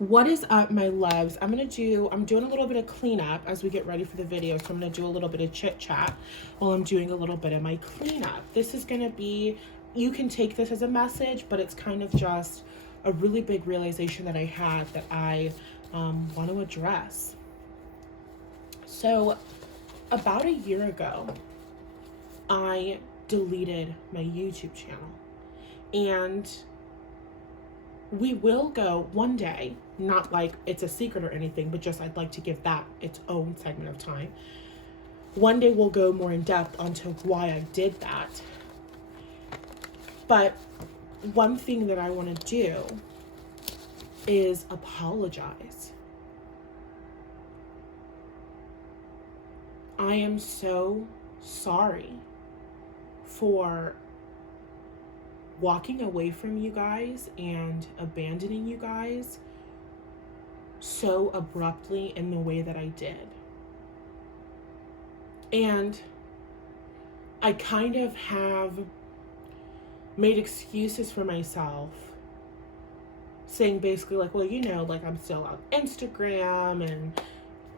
What is up, my loves? I'm doing a little bit of cleanup as we get ready for the video. So I'm gonna do a little bit of chit chat while I'm doing a little bit of my cleanup. This is gonna be, you can take this as a message, but it's kind of just a really big realization that I had that I want to address. So about a year ago, I deleted my YouTube channel, and we will go one day, not like it's a secret or anything, but just I'd like to give that its own segment of time. One day we'll go more in depth onto why I did that. But one thing that I want to do is apologize. I am so sorry for walking away from you guys and abandoning you guys so abruptly in the way that I did. And I kind of have made excuses for myself, saying basically like, well, like I'm still on Instagram and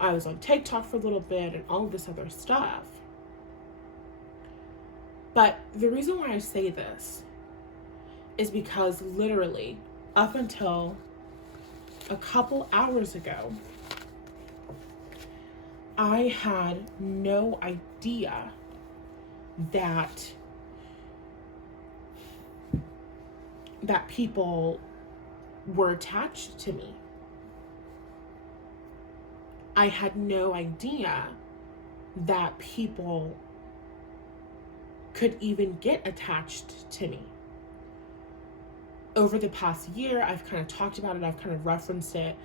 I was on TikTok for a little bit and all of this other stuff. But the reason why I say this is because literally up until a couple hours ago, I had no idea that people were attached to me. I had no idea that people could even get attached to me. Over the past year, I've kind of talked about it, I've kind of referenced it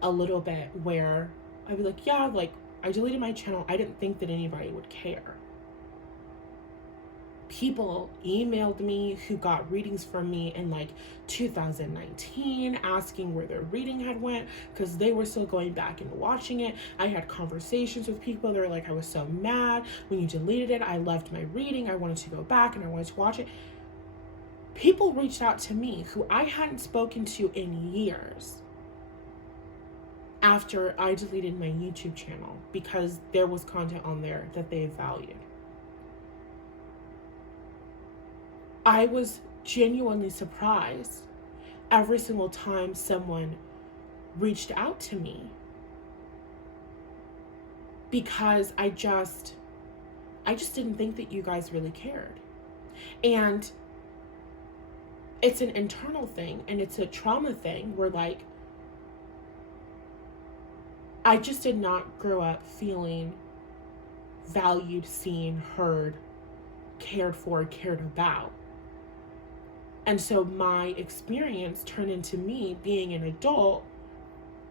a little bit, where I'd be like, yeah, like I deleted my channel. I didn't think that anybody would care. People emailed me who got readings from me in like 2019 asking where their reading had went because they were still going back and watching it. I had conversations with people that were like, I was so mad when you deleted it. I loved my reading. I wanted to go back and I wanted to watch it. People reached out to me who I hadn't spoken to in years after I deleted my YouTube channel because there was content on there that they valued. I was genuinely surprised every single time someone reached out to me because I just didn't think that you guys really cared. And it's an internal thing and it's a trauma thing where like I just did not grow up feeling valued, seen, heard, cared for, cared about. And so my experience turned into me being an adult,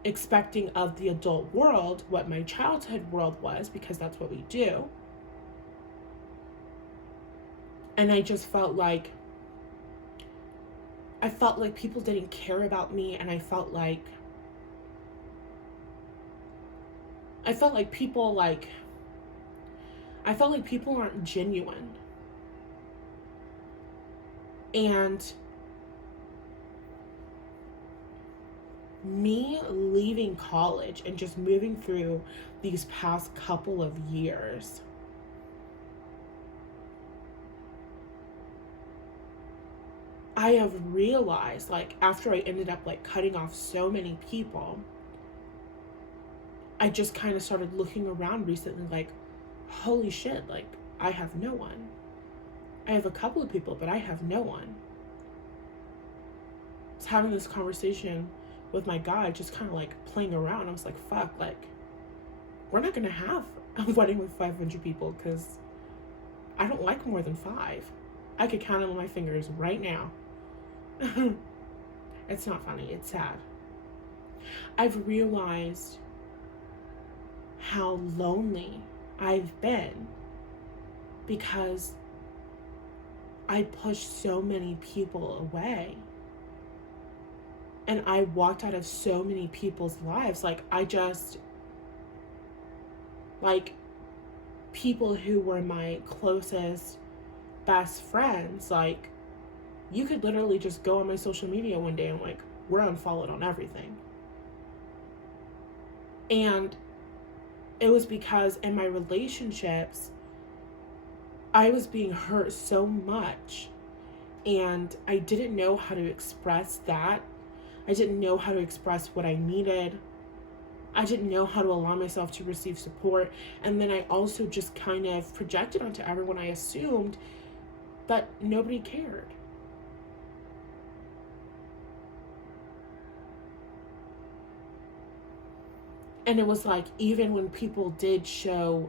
expecting of the adult world what my childhood world was, because that's what we do. And I just felt like people didn't care about me, and I felt like people aren't genuine. And me leaving college and just moving through these past couple of years, I have realized, like, after I ended up like cutting off so many people, I just kind of started looking around recently like, holy shit, like I have no one. I have a couple of people, but I have no one. I was having this conversation with my guy, just kind of like playing around. I was like, fuck, like, we're not gonna have a wedding with 500 people because I don't like more than 5. I could count them on my fingers right now. It's not funny, it's sad. I've realized how lonely I've been because I pushed so many people away. And I walked out of so many people's lives. Like people who were my closest best friends, like you could literally just go on my social media one day and like, we're unfollowed on everything. And it was because in my relationships, I was being hurt so much, and I didn't know how to express that. I didn't know how to express what I needed. I didn't know how to allow myself to receive support. And then I also just kind of projected onto everyone. I assumed that nobody cared. And it was like, even when people did show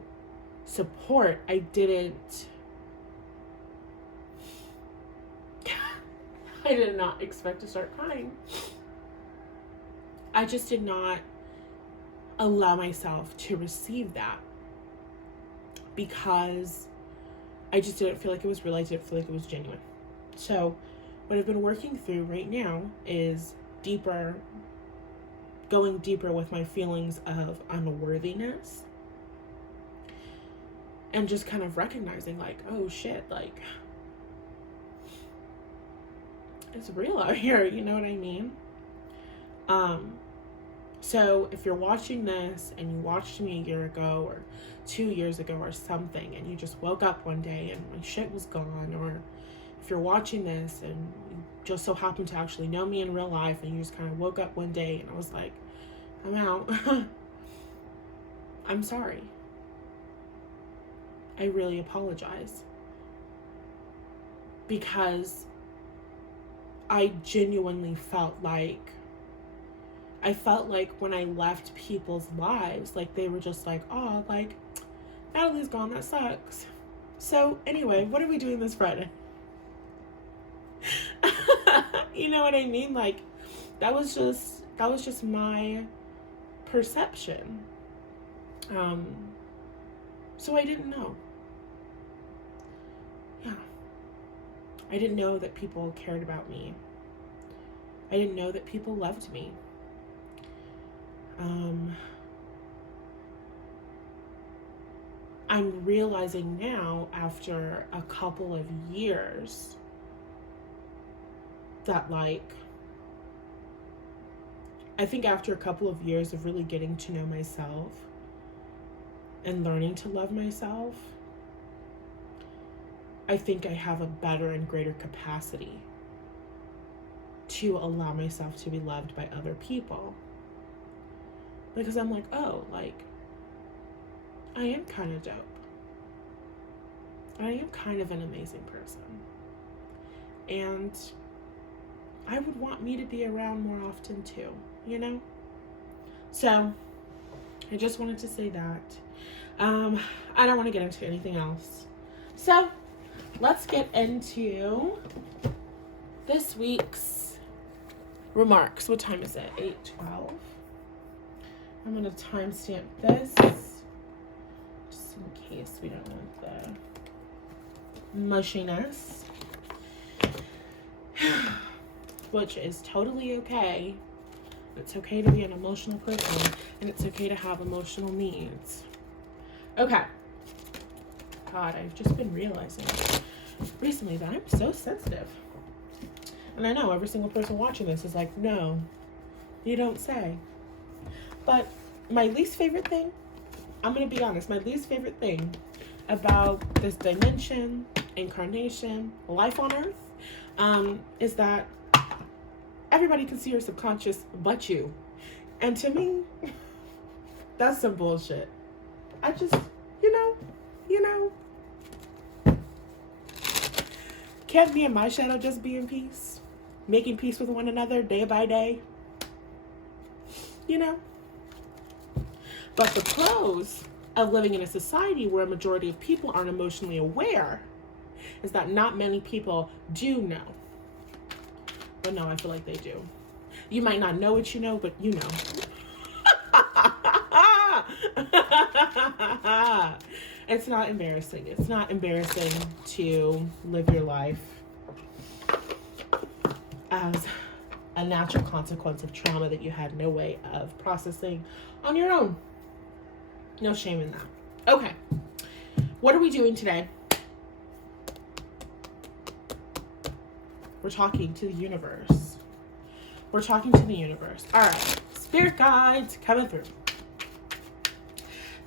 support, I did not expect to start crying. I just did not allow myself to receive that, because I just didn't feel like it was real. I didn't feel like it was genuine. So what I've been working through right now is going deeper with my feelings of unworthiness, and just kind of recognizing like, oh shit, like it's real out here, you know what I mean? So if you're watching this and you watched me a year ago or 2 years ago or something, and you just woke up one day and my shit was gone, or if you're watching this and you just so happen to actually know me in real life and you just kind of woke up one day and I was like, I'm out. I'm sorry. I really apologize. Because I genuinely felt like when I left people's lives, like they were just like, oh, like Nathalie's gone, that sucks. So anyway, what are we doing this Friday? You know what I mean? Like that was just my perception. So I didn't know. Yeah. I didn't know that people cared about me. I didn't know that people loved me. I'm realizing now, after a couple of years, that like, I think after a couple of years of really getting to know myself and learning to love myself, I think I have a better and greater capacity to allow myself to be loved by other people. Because I'm like, oh, like, I am kind of dope. I am kind of an amazing person. And I would want me to be around more often too, you know? So, I just wanted to say that. I don't want to get into anything else. So, let's get into this week's remarks. What time is it? 8:12. I'm going to timestamp this just in case we don't want the mushiness, which is totally okay. It's okay to be an emotional person, and it's okay to have emotional needs. Okay. God, I've just been realizing recently that I'm so sensitive. And I know every single person watching this is like, no, you don't say. But my least favorite thing, I'm going to be honest, my least favorite thing about this dimension, incarnation, life on earth, is that everybody can see your subconscious but you. And to me, that's some bullshit. I just, you know, can't me and my shadow just be in peace? Making peace with one another day by day? You know? But the pros of living in a society where a majority of people aren't emotionally aware is that not many people do know. But no, I feel like they do. You might not know what you know, but you know. It's not embarrassing. It's not embarrassing to live your life as a natural consequence of trauma that you had no way of processing on your own. No shame in that. Okay. What are we doing today? We're talking to the universe. We're talking to the universe. All right. Spirit guides coming through.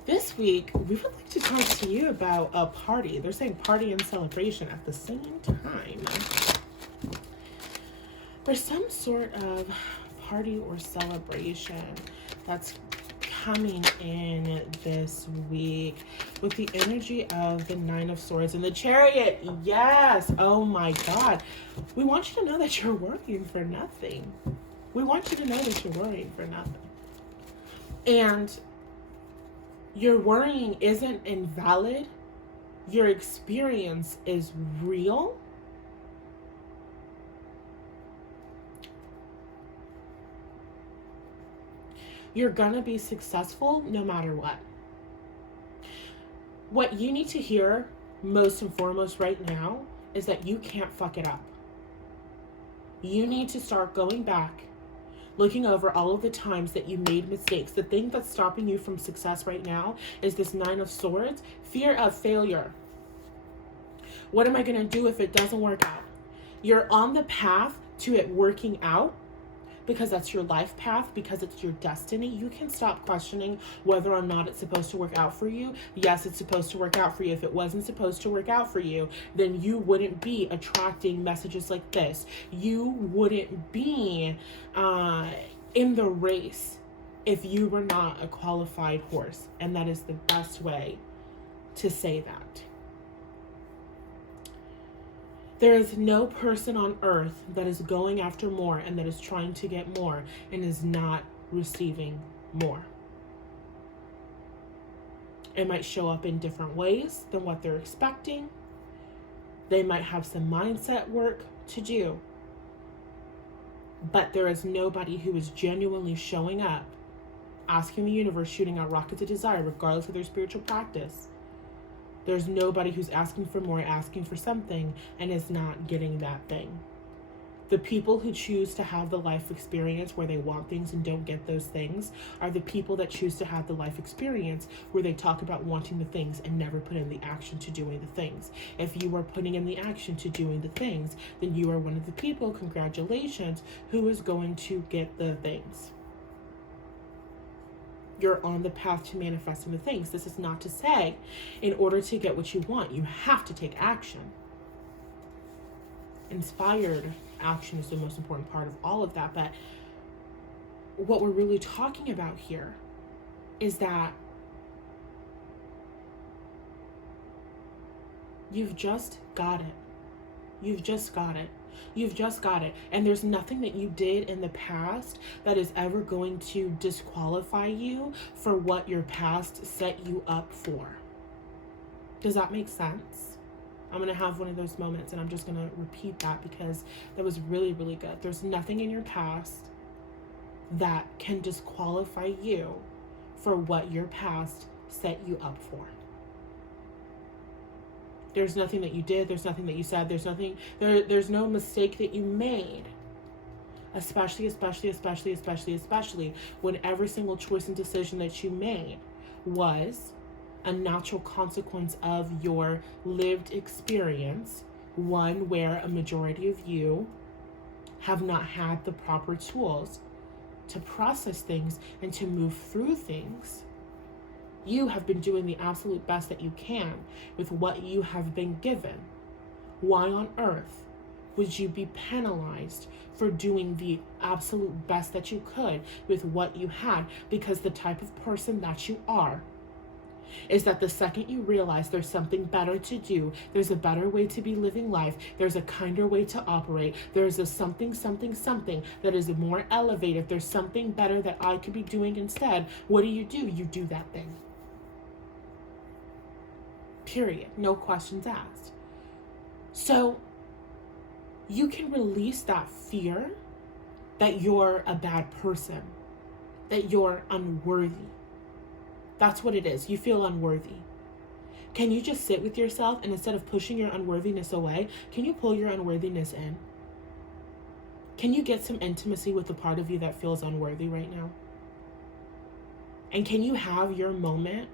This week, we would like to talk to you about a party. They're saying party and celebration at the same time. There's some sort of party or celebration that's coming in this week with the energy of the Nine of Swords and the Chariot. Yes. Oh my God. We want you to know that you're worrying for nothing. We want you to know that you're worrying for nothing. And your worrying isn't invalid. Your experience is real. You're gonna be successful no matter what. What you need to hear most and foremost right now is that you can't fuck it up. You need to start going back, looking over all of the times that you made mistakes. The thing that's stopping you from success right now is this Nine of Swords, fear of failure. What am I gonna do if it doesn't work out? You're on the path to it working out, because that's your life path, because it's your destiny. You can stop questioning whether or not it's supposed to work out for you. Yes, it's supposed to work out for you. If it wasn't supposed to work out for you, then you wouldn't be attracting messages like this. You wouldn't be in the race if you were not a qualified horse. And that is the best way to say that. There is no person on earth that is going after more and that is trying to get more and is not receiving more. It might show up in different ways than what they're expecting. They might have some mindset work to do. But there is nobody who is genuinely showing up, asking the universe, shooting out rockets of desire, regardless of their spiritual practice. There's nobody who's asking for more, asking for something, and is not getting that thing. The people who choose to have the life experience where they want things and don't get those things are the people that choose to have the life experience where they talk about wanting the things and never put in the action to doing the things. If you are putting in the action to doing the things, then you are one of the people, congratulations, who is going to get the things. You're on the path to manifesting the things. This is not to say, in order to get what you want, you have to take action. Inspired action is the most important part of all of that. But what we're really talking about here is that you've just got it. You've just got it. You've just got it. And there's nothing that you did in the past that is ever going to disqualify you for what your past set you up for. Does that make sense? I'm going to have one of those moments and I'm just going to repeat that because that was really, really good. There's nothing in your past that can disqualify you for what your past set you up for. There's nothing that you did. There's nothing that you said. There's no mistake that you made. Especially when every single choice and decision that you made was a natural consequence of your lived experience. One where a majority of you have not had the proper tools to process things and to move through things. You have been doing the absolute best that you can with what you have been given. Why on earth would you be penalized for doing the absolute best that you could with what you had? Because the type of person that you are is that the second you realize there's something better to do, there's a better way to be living life, there's a kinder way to operate, there's a something that is more elevated, there's something better that I could be doing instead, what do? You do that thing. Period. No questions asked. So you can release that fear that you're a bad person, that you're unworthy. That's what it is. You feel unworthy. Can you just sit with yourself and instead of pushing your unworthiness away, can you pull your unworthiness in? Can you get some intimacy with the part of you that feels unworthy right now? And can you have your moment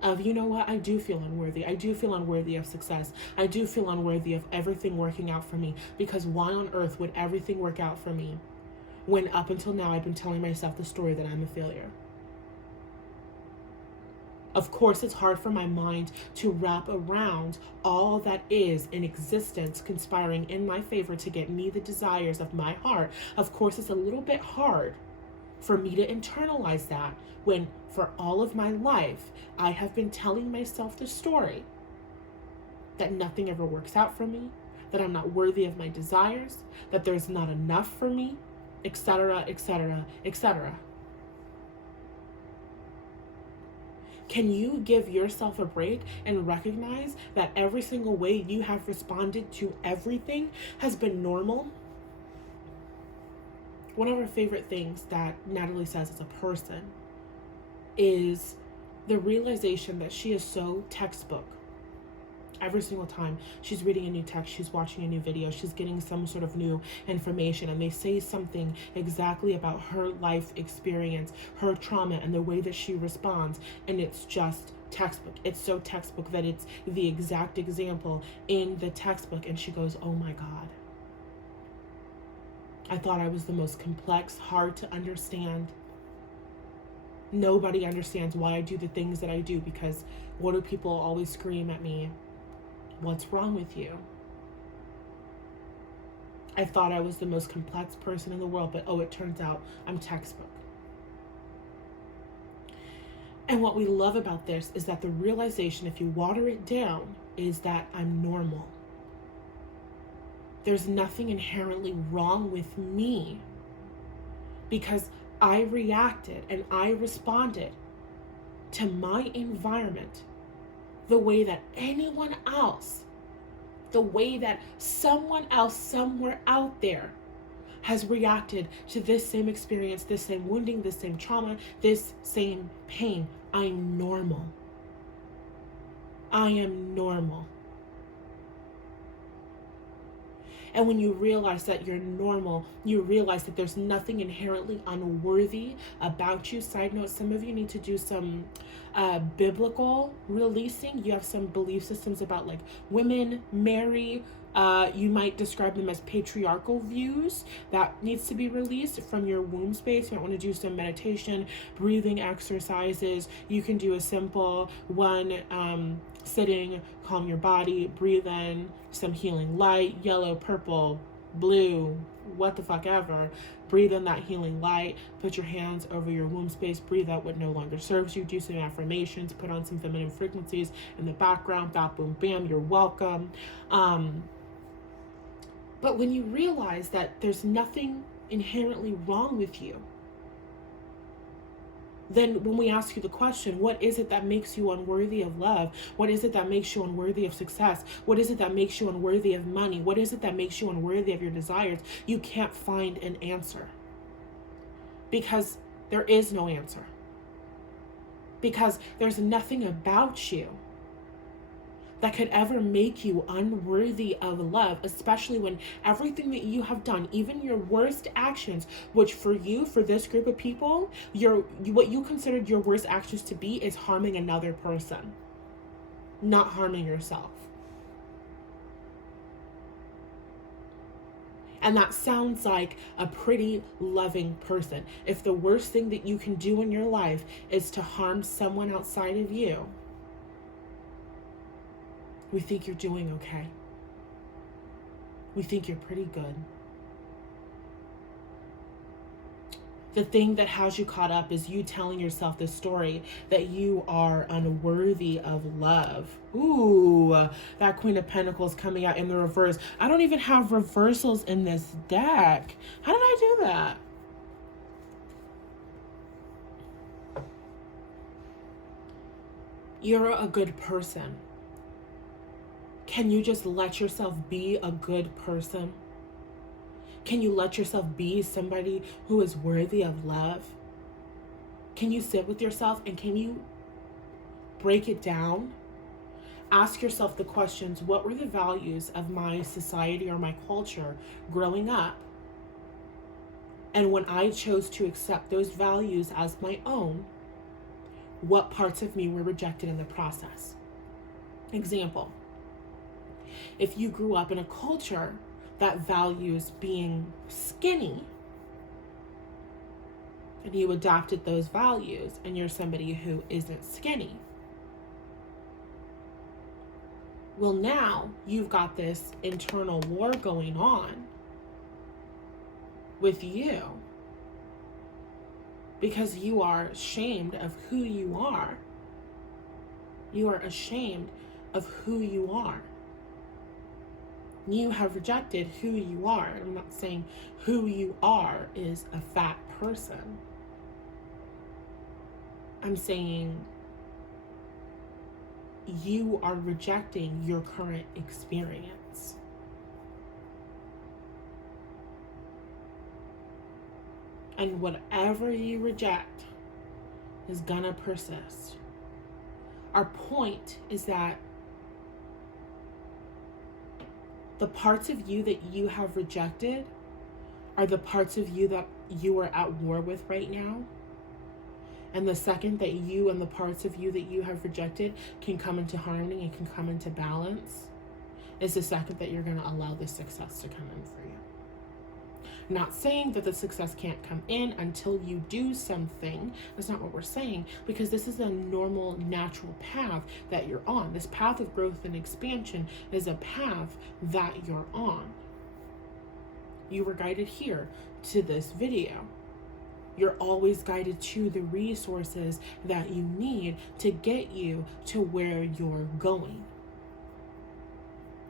of, you know what, I do feel unworthy. I do feel unworthy of success. I do feel unworthy of everything working out for me. Because why on earth would everything work out for me when up until now I've been telling myself the story that I'm a failure? Of course, it's hard for my mind to wrap around all that is in existence conspiring in my favor to get me the desires of my heart. Of course, it's a little bit hard for me to internalize that when for all of my life, I have been telling myself the story that nothing ever works out for me, that I'm not worthy of my desires, that there's not enough for me, etc., etc., etc. Can you give yourself a break and recognize that every single way you have responded to everything has been normal? One of her favorite things that Nathallie says as a person is the realization that she is so textbook. Every single time she's reading a new text, she's watching a new video, she's getting some sort of new information, and they say something exactly about her life experience, her trauma, and the way that she responds, and it's just textbook. It's so textbook that it's the exact example in the textbook, and she goes, oh my God. I thought I was the most complex, hard to understand. Nobody understands why I do the things that I do, because what do people always scream at me? What's wrong with you? I thought I was the most complex person in the world, but oh, it turns out I'm textbook. And what we love about this is that the realization, if you water it down, is that I'm normal. There's nothing inherently wrong with me because I reacted and I responded to my environment the way that anyone else, the way that someone else somewhere out there has reacted to this same experience, this same wounding, this same trauma, this same pain. I'm normal. I am normal. And when you realize that you're normal, you realize that there's nothing inherently unworthy about you. Side note, some of you need to do some biblical releasing. You have some belief systems about like women marry. You might describe them as patriarchal views. That needs to be released from your womb space. You might want to do some meditation, breathing exercises. You can do a simple one, sitting, calm your body, breathe in some healing light, yellow, purple, blue, what the fuck ever. Breathe in that healing light, put your hands over your womb space, breathe out what no longer serves you, do some affirmations, put on some feminine frequencies in the background, bap, boom, bam, you're welcome. But when you realize that there's nothing inherently wrong with you, then when we ask you the question, what is it that makes you unworthy of love? What is it that makes you unworthy of success? What is it that makes you unworthy of money? What is it that makes you unworthy of your desires? You can't find an answer because there is no answer, because there's nothing about you that could ever make you unworthy of love, especially when everything that you have done, even your worst actions, which for you, for this group of people, what you considered your worst actions to be is harming another person, not harming yourself. And that sounds like a pretty loving person. If the worst thing that you can do in your life is to harm someone outside of you, we think you're doing okay. We think you're pretty good. The thing that has you caught up is you telling yourself this story that you are unworthy of love. Ooh, that Queen of Pentacles coming out in the reverse. I don't even have reversals in this deck. How did I do that? You're a good person. Can you just let yourself be a good person? Can you let yourself be somebody who is worthy of love? Can you sit with yourself and can you break it down? Ask yourself the questions, what were the values of my society or my culture growing up? And when I chose to accept those values as my own, what parts of me were rejected in the process? Example. If you grew up in a culture that values being skinny and you adopted those values and you're somebody who isn't skinny, Well, now you've got this internal war going on with you because you are ashamed of who you are. You are ashamed of who you are. You have rejected who you are. I'm not saying who you are is a fat person. I'm saying you are rejecting your current experience. And whatever you reject is gonna persist. Our point is that the parts of you that you have rejected are the parts of you that you are at war with right now. And the second that you and the parts of you that you have rejected can come into harmony and can come into balance is the second that you're going to allow this success to come in for you. Not saying that the success can't come in until you do something. That's not what we're saying, because this is a normal, natural path that you're on. This path of growth and expansion is a path that you're on. You were guided here to this video. You're always guided to the resources that you need to get you to where you're going.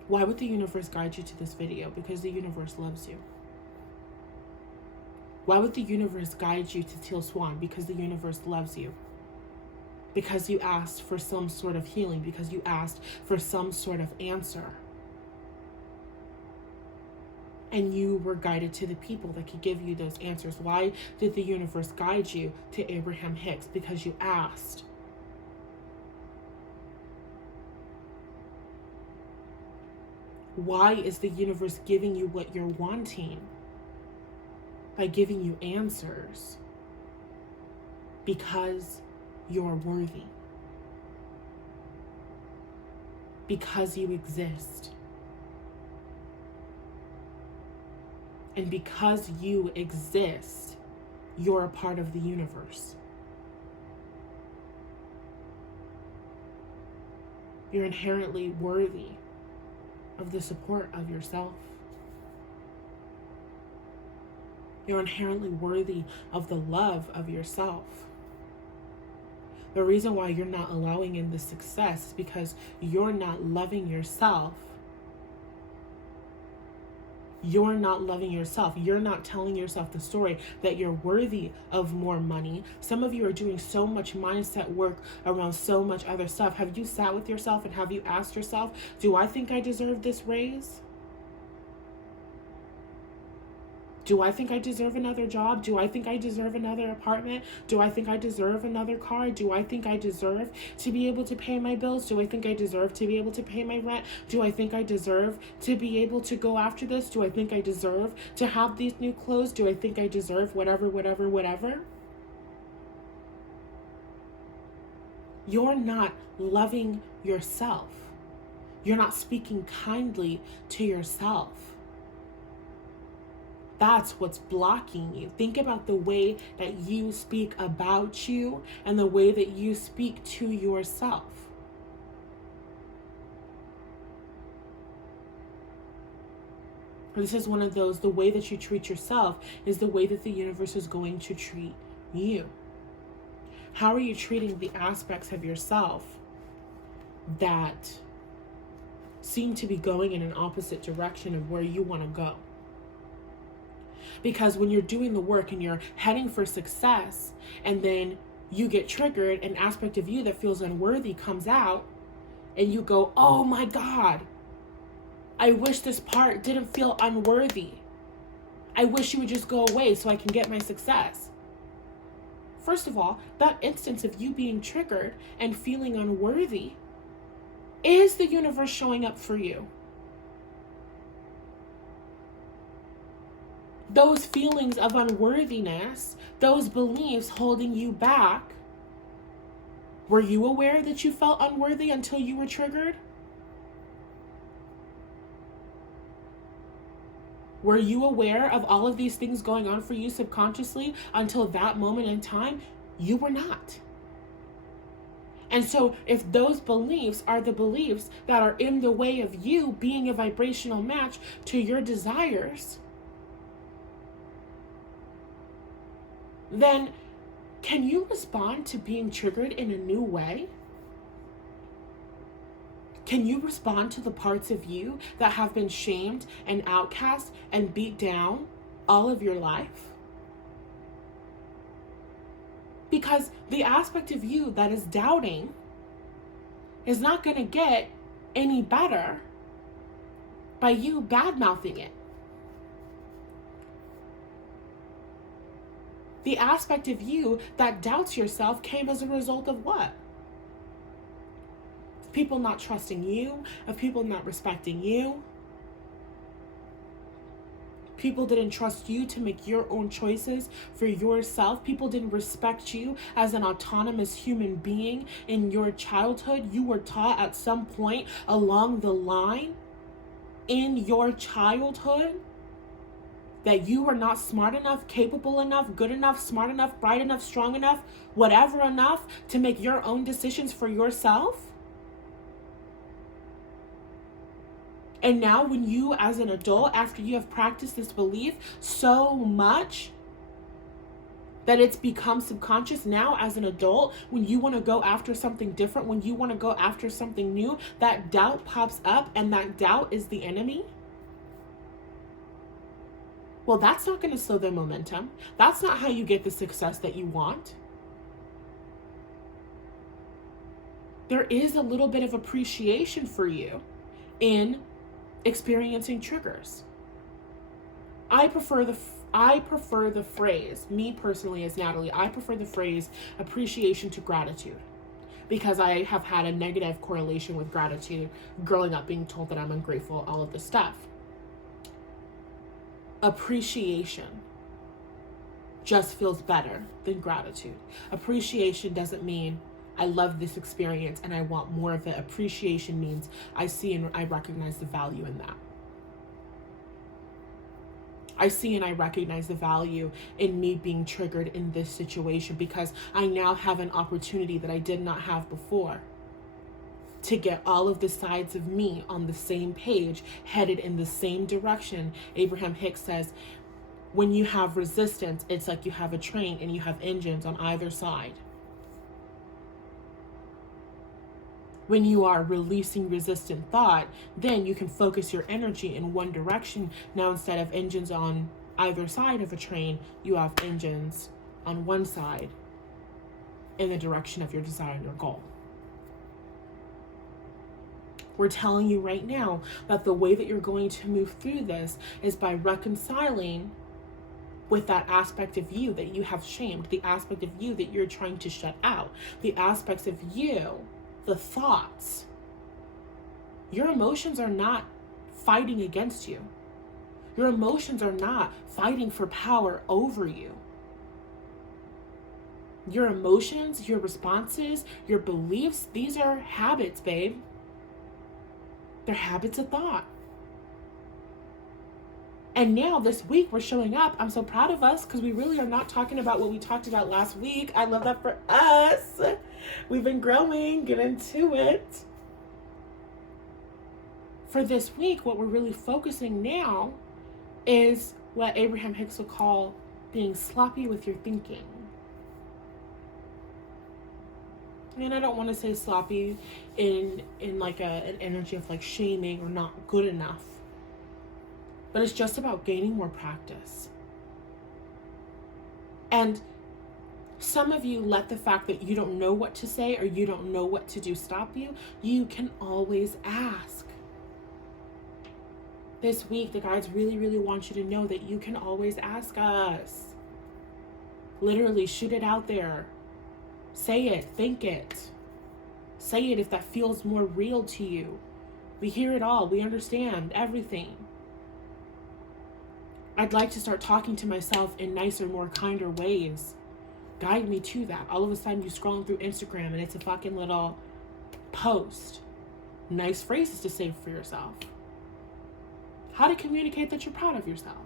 Why would the universe guide you to this video? Because the universe loves you. Why would the universe guide you to Teal Swan? Because the universe loves you. Because you asked for some sort of healing. Because you asked for some sort of answer. And you were guided to the people that could give you those answers. Why did the universe guide you to Abraham Hicks? Because you asked. Why is the universe giving you what you're wanting? By giving you answers. Because you're worthy. Because you exist. And because you exist, you're a part of the universe. You're inherently worthy of the support of yourself. You're inherently worthy of the love of yourself. The reason why you're not allowing in the success is because you're not loving yourself. You're not loving yourself. You're not telling yourself the story that you're worthy of more money. Some of you are doing so much mindset work around so much other stuff. Have you sat with yourself and have you asked yourself, do I think I deserve this raise? Do I think I deserve another job? Do I think I deserve another apartment? Do I think I deserve another car? Do I think I deserve to be able to pay my bills? Do I think I deserve to be able to pay my rent? Do I think I deserve to be able to go after this? Do I think I deserve to have these new clothes? Do I think I deserve whatever? You're not loving yourself. You're not speaking kindly to yourself. That's what's blocking you. Think about the way that you speak about you and the way that you speak to yourself. This is one of those, the way that you treat yourself is the way that the universe is going to treat you. How are you treating the aspects of yourself that seem to be going in an opposite direction of where you want to go? Because when you're doing the work and you're heading for success and then you get triggered, an aspect of you that feels unworthy comes out and you go, oh my God, I wish this part didn't feel unworthy. I wish you would just go away so I can get my success. First of all, that instance of you being triggered and feeling unworthy is the universe showing up for you. Those feelings of unworthiness, those beliefs holding you back, were you aware that you felt unworthy until you were triggered? Were you aware of all of these things going on for you subconsciously until that moment in time? You were not. And so if those beliefs are the beliefs that are in the way of you being a vibrational match to your desires, then can you respond to being triggered in a new way? Can you respond to the parts of you that have been shamed and outcast and beat down all of your life? Because the aspect of you that is doubting is not going to get any better by you bad-mouthing it. The aspect of you that doubts yourself came as a result of what? Of people not trusting you, of people not respecting you. People didn't trust you to make your own choices for yourself. People didn't respect you as an autonomous human being in your childhood. You were taught at some point along the line in your childhood that you were not smart enough, capable enough, good enough, smart enough, bright enough, strong enough, whatever enough to make your own decisions for yourself. And now when you as an adult, after you have practiced this belief so much that it's become subconscious, now as an adult, when you want to go after something different, when you want to go after something new, that doubt pops up, and that doubt is the enemy. Well, that's not going to slow the momentum. That's not how you get the success that you want. There is a little bit of appreciation for you in experiencing triggers. I prefer the phrase, me personally as Nathallie, I prefer the phrase appreciation to gratitude, because I have had a negative correlation with gratitude growing up, being told that I'm ungrateful, all of this stuff. Appreciation just feels better than gratitude. Appreciation doesn't mean I love this experience and I want more of it. Appreciation means I see and I recognize the value in that. I see and I recognize the value in me being triggered in this situation, because I now have an opportunity that I did not have before to get all of the sides of me on the same page, headed in the same direction. Abraham Hicks says, when you have resistance, it's like you have a train and you have engines on either side. When you are releasing resistant thought, then you can focus your energy in one direction. Now, instead of engines on either side of a train, you have engines on one side in the direction of your desire and your goal. We're telling you right now that the way that you're going to move through this is by reconciling with that aspect of you that you have shamed, the aspect of you that you're trying to shut out, the aspects of you, the thoughts. Your emotions are not fighting against you. Your emotions are not fighting for power over you. Your emotions, your responses, your beliefs, these are habits, babe. They're habits of thought. And now this week we're showing up. I'm so proud of us, because we really are not talking about what we talked about last week. I love that for us. We've been growing, get into it. For this week, what we're really focusing now is what Abraham Hicks would call being sloppy with your thinking. And I don't want to say sloppy in like an energy of like shaming or not good enough. But it's just about gaining more practice. And some of you let the fact that you don't know what to say or you don't know what to do stop you. You can always ask. This week, the guides really, really want you to know that you can always ask us. Literally, shoot it out there. Say it, think it. Say it if that feels more real to you. We hear it all. We understand everything. I'd like to start talking to myself in nicer, more kinder ways. Guide me to that. All of a sudden, you're scrolling through Instagram and it's a fucking little post. Nice phrases to say for yourself. How to communicate that you're proud of yourself.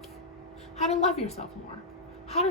How to love yourself more. How to